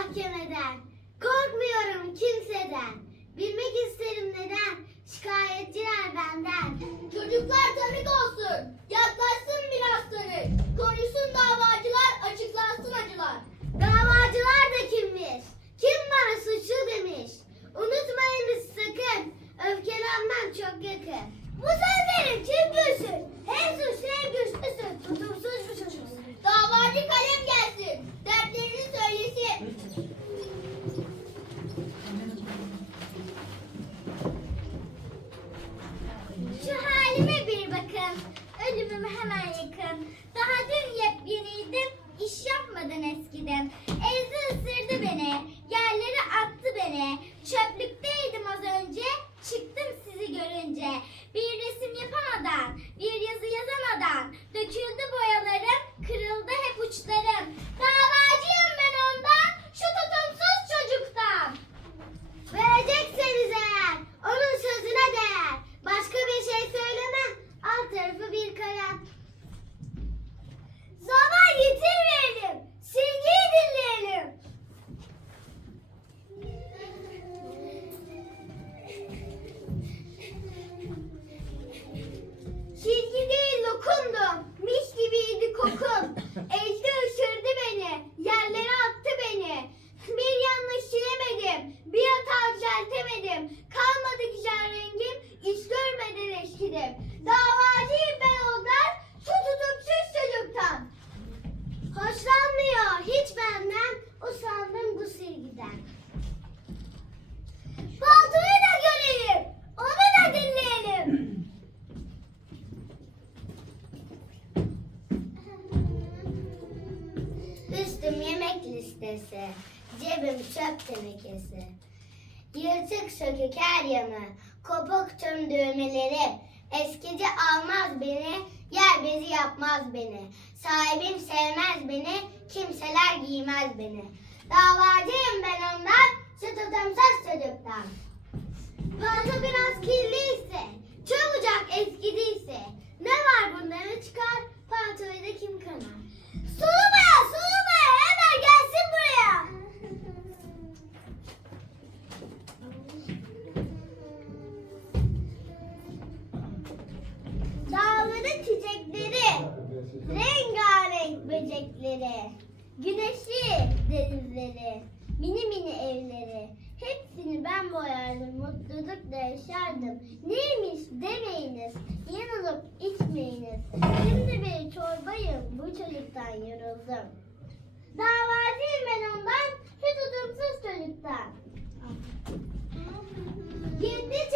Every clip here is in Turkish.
mahkemeden, korkmuyorum kimseden. Bilmek isterim neden, şikayetçiler benden. Çocuklar tanık olsun, yaklaşsın biraz tanık. Hoşlanmıyor hiç benden. Usandım bu silgiden. Paltoyu da göreyim. Onu da dinleyelim. Üstüm yemek listesi. Cebim çöp tenekesi. Yırtık sökük her yanı. Kopuk tüm düğmeleri. Eskici almaz beni. Yer bezi yapmaz beni. Sahibim sevmez beni. Kimseler giymez beni. Davacıyım ben ondan. Şu tutumsuz çocuktan. Palto biraz kirliyse, çabucak eskidiyse, ne var bunda ne çıkar, paltoyu da kim kanar? Böcekleri, güneşli denizleri, mini mini evleri. Hepsini ben boyardım, mutlulukla yaşardım. Neymiş demeyiniz, yanılıp içmeyiniz. Şimdi bir çorbayım, bu çocuktan yoruldum. Davacıyım ben ondan, şu tutumsuz çocuktan. Kendi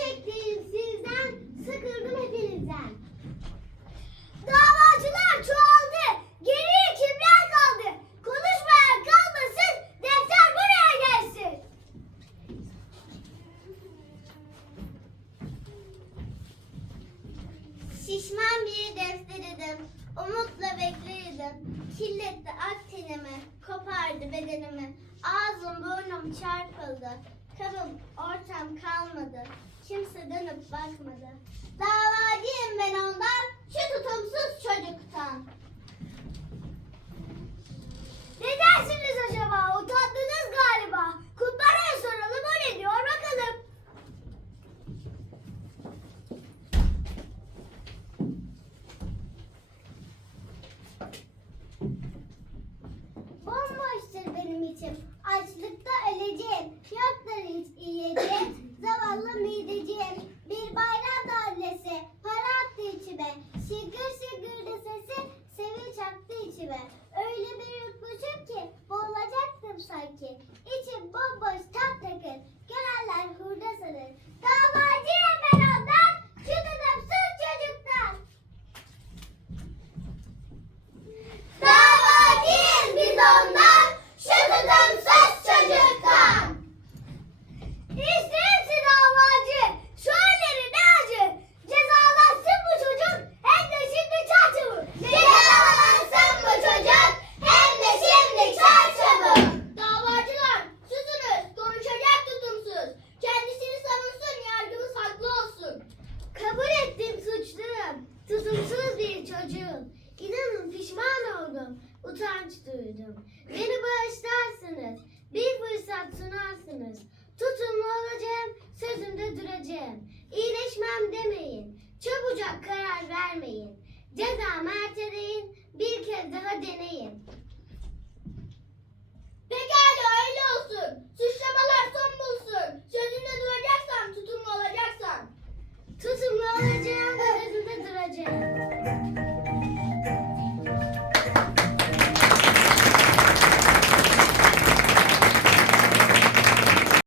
Kirletti ak tenimi. Kopardı bedenimi. Ağzım burnum çarpıldı. Kabım ortam kalmadı. Kimse dönüp bakmadı. Davacıyım ben ondan. bağışlarsınız. Bir fırsat sunarsınız. Tutumlu olacağım, sözümde duracağım. İyileşmem demeyin, çabucak karar vermeyin. Cezamı erteleyin, bir kez daha deneyin.